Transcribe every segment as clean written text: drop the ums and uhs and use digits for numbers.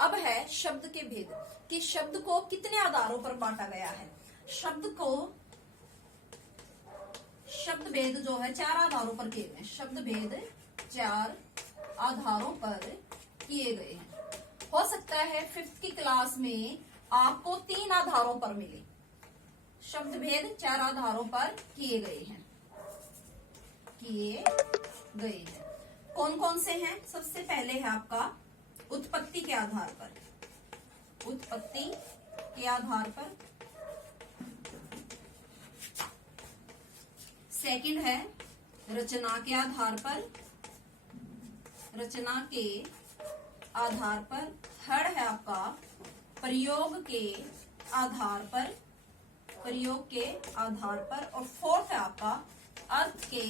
अब है शब्द के भेद, कि शब्द को कितने आधारों पर बांटा गया है। शब्द भेद जो है 4 आधारों पर किए गए। शब्द भेद 4 आधारों पर किए गए हैं। हो सकता है 5th की क्लास में आपको 3 आधारों पर मिले। शब्द भेद 4 आधारों पर किए गए हैं। कौन कौन से हैं? सबसे पहले है आपका उत्पत्ति के आधार पर। उत्पत्ति के आधार पर। सेकंड है रचना के आधार पर। रचना के आधार पर। थर्ड है आपका प्रयोग के आधार पर। प्रयोग के आधार पर। और फोर्थ है आपका अर्थ के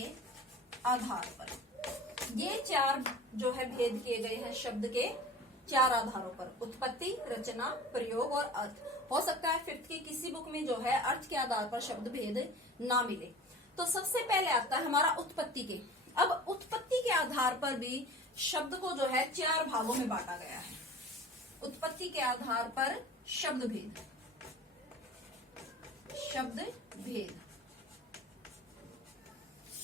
आधार पर। ये 4 जो है भेद किए गए हैं शब्द के 4 आधारों पर। उत्पत्ति, रचना, प्रयोग और अर्थ। हो सकता है 5th की किसी बुक में जो है अर्थ के आधार पर शब्द भेद ना मिले। तो सबसे पहले आता है हमारा उत्पत्ति के। अब उत्पत्ति के आधार पर भी शब्द को जो है 4 भागों में बांटा गया है। उत्पत्ति के आधार पर शब्द भेद। शब्द भेद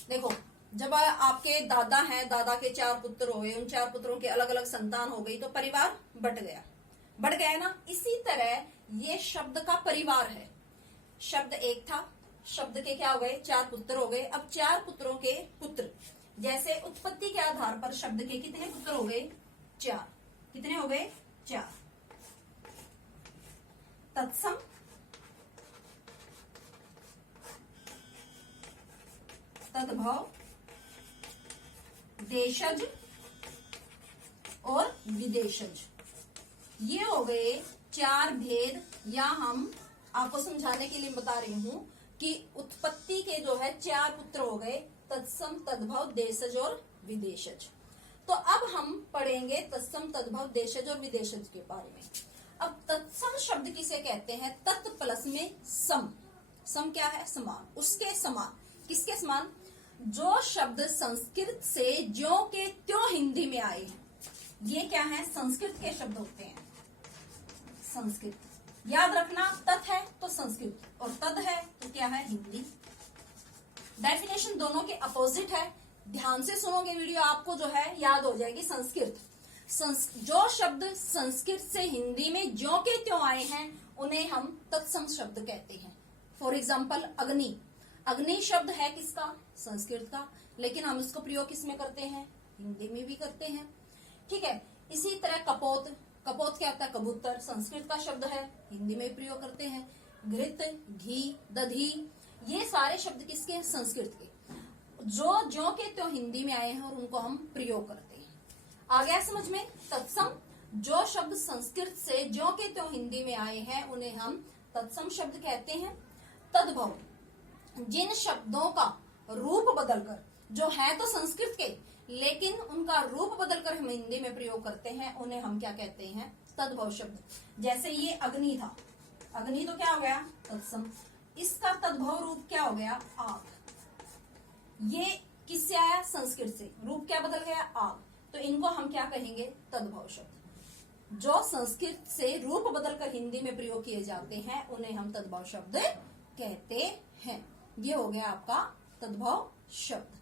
देखो, जब आपके दादा हैं, दादा के 4 पुत्र हो गए, उन 4 पुत्रों के अलग अलग संतान हो गई, तो परिवार बढ़ गया ना। इसी तरह ये शब्द का परिवार है। शब्द एक था, शब्द के क्या हो गए? 4 पुत्र हो गए। अब 4 पुत्रों के पुत्र, जैसे उत्पत्ति के आधार पर शब्द के कितने पुत्र हो गए? 4। कितने हो गए? 4। तत्सम, तद्भव, देशज और विदेशज। ये हो गए 4 भेद। या हम आपको समझाने के लिए बता रही हूं कि उत्पत्ति के जो है 4 पुत्र हो गए, तत्सम, तद्भव, देशज और विदेशज। तो अब हम पढ़ेंगे तत्सम, तद्भव, देशज और विदेशज के बारे में। अब तत्सम शब्द किसे कहते हैं? तत् प्लस में सम। सम क्या है? समान। उसके समान। किसके समान? जो शब्द संस्कृत से ज्यों के त्यों हिंदी में आए हैं, ये क्या है? संस्कृत के शब्द होते हैं। संस्कृत याद रखना, तत् है तो संस्कृत और तद है तो क्या है? हिंदी। डेफिनेशन दोनों के अपोजिट है। ध्यान से सुनोगे वीडियो, आपको जो है याद हो जाएगी। संस्कृत, जो शब्द संस्कृत से हिंदी में ज्यों के त्यों आए हैं उन्हें हम तत्सम शब्द कहते हैं। फॉर एग्जाम्पल अग्नि। अग्नि शब्द है किसका? संस्कृत का, लेकिन हम इसको प्रयोग किसमें करते हैं? हिंदी में भी करते हैं। ठीक है। इसी तरह कपोत। कपोत क्या होता है? कबूतर। संस्कृत का शब्द है, हिंदी में प्रयोग करते हैं। घृत, घी, दधी, ये सारे शब्द किसके? संस्कृत के, जो ज्यों के त्यों हिंदी में आए हैं और उनको हम प्रयोग करते हैं। आ गया समझ में? तत्सम, जो शब्द संस्कृत से ज्यों के त्यों हिंदी में आए हैं उन्हें हम तत्सम शब्द कहते हैं। तद्भव, जिन शब्दों का रूप बदलकर, जो है तो संस्कृत के लेकिन उनका रूप बदलकर हम हिंदी में प्रयोग करते हैं, उन्हें हम क्या कहते हैं? तद्भव शब्द। जैसे ये अग्नि था, अग्नि तो क्या हो गया? तत्सम। इसका तद्भव रूप क्या हो गया? आग। ये किससे आया? संस्कृत से। रूप क्या बदल गया? आग। तो इनको हम क्या कहेंगे? तद्भव शब्द। जो संस्कृत से रूप बदलकर हिंदी में प्रयोग किए जाते हैं उन्हें हम तद्भव शब्द कहते हैं। ये हो गया आपका तद्भव शब्द।